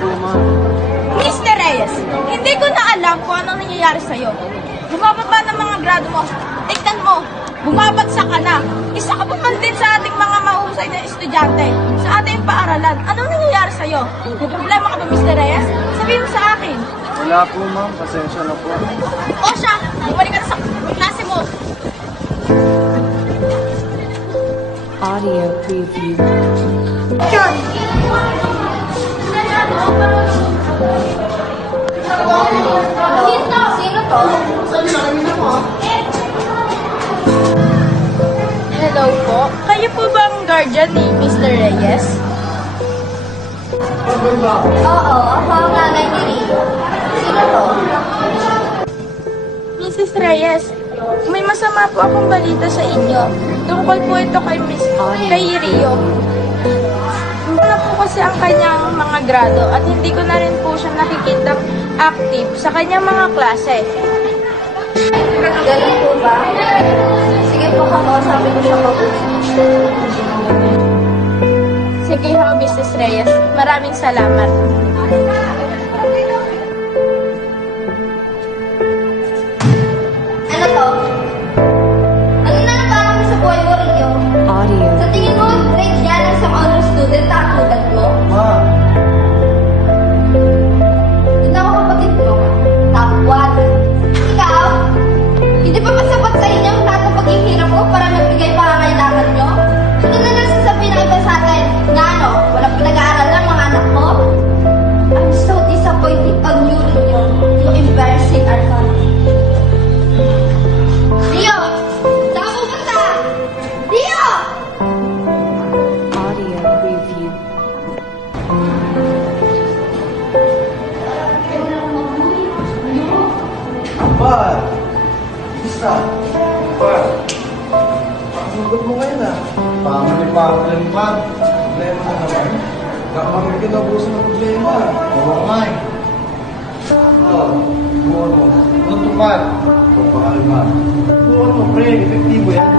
po, ma'am. Mr. Reyes, hindi ko na alam kung anong nangyayari sa'yo. Bumababa ng mga grado mo. Tignan mo, bumabagsak ka na. Isa ka pa man din sa ating mga mahusay na estudyante sa ating paaralan. Anong nangyayari sa'yo? May problema ka ba, Mr. Reyes? Sabihin mo sa akin. Wala po, ma'am. Pasensya na po. O siya, bumalik ka na sa klase mo. Audio preview. John! Sino to? Hello po. Kayo po ba ang guardian ni Mr. Reyes? Oo, ako ang nanay ni Rio. Sino to? Mrs. Reyes, may masama po akong balita sa inyo. Tungkol po ito kay Rio. Wala po kasi ang kanyang mga grado at hindi ko na rin po siya nakikita active sa kanyang mga klase. Ganun po ba? Sige po, kakausapin ko siya mabuti. Sige ho, Mrs. Reyes. Maraming salamat. Ano to? Ano na ang parang mo sa buhay mo, Rio? Audio. Sa tingin mo, grade yan ang isang honor student na katulad mo? Ma'am, Hindi ako kapatid mo. Top 1. Ikaw? Hindi pa masapat sa inyo ang lahat ng paghihirap ko para magbigay pangangailangan nyo? Ano na lang sasabihin ng iba sa atin? Na ano, walang pinag-aaral ng mga anak mo? I'm so disappointed on you, Rio. You embarrassing our family. Rio! Saan ka pupunta? Rio! Audio preview. Ampar! Isa! Ampar! Pakasagot mo ngayon ah. Pamali-pamali pa. Problema na naman. Nakamamit ka na buso ng problema. Oo nga eh. Ito, buwan mo. Tutupad. Papakalma. Buwan mo, pre. Epektibo yan.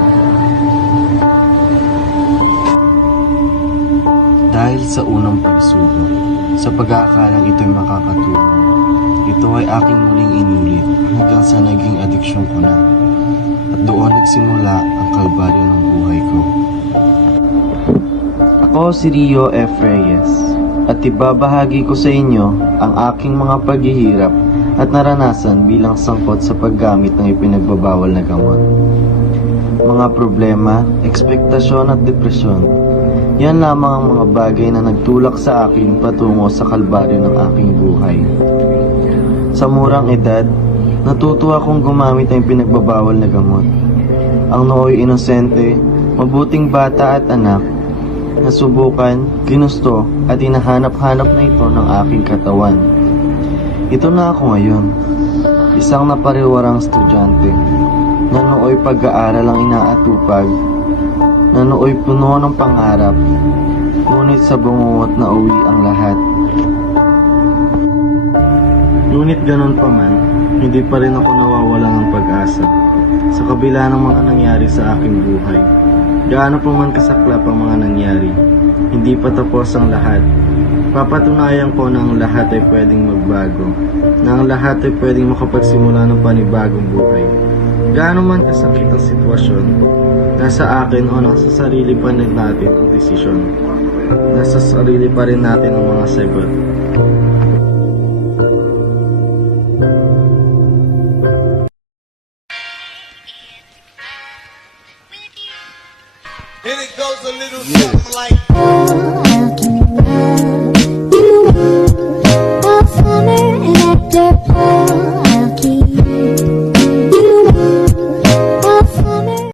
Dahil sa unang pagsubok, sa pag-aakalang ito'y makakatulong, ito ay aking muling inulit hanggang sa naging adiksyon ko na. At doon nagsimula ang kalbaryo ng buhay ko. Ako si Rio F. Reyes at ibabahagi ko sa inyo ang aking mga paghihirap at naranasan bilang sangkot sa paggamit ng ipinagbabawal na gamot. Mga problema, ekspektasyon at depresyon. Yan lamang ang mga bagay na nagtulak sa akin patungo sa kalbaryo ng aking buhay. Sa murang edad, natuto akong gumamit ng pinagbabawal na gamot. Ang nooy inosente, mabuting bata at anak, nasubukan, ginusto at hinahanap-hanap na ito ng aking katawan. Ito na ako ngayon, isang napariwarang estudyante, na nooy pag-aaral ang inaatupag, na nooy puno ng pangarap, ngunit sa bungungot na uwi ang lahat. Ngunit ganun pa man, hindi pa rin ako nawawalan ng pag-asa sa kabila ng mga nangyari sa aking buhay. Gaano pa man kasaklap ang mga nangyari, hindi pa tapos ang lahat. Papatunayan ko na ang lahat ay pwedeng magbago, na ang lahat ay pwedeng makapagsimula ng panibagong buhay. Gaano man kasakit ang sitwasyon, nasa akin o nasa sarili pa rin natin ang desisyon. Nasa sarili pa rin natin ang mga sagot. And it goes a little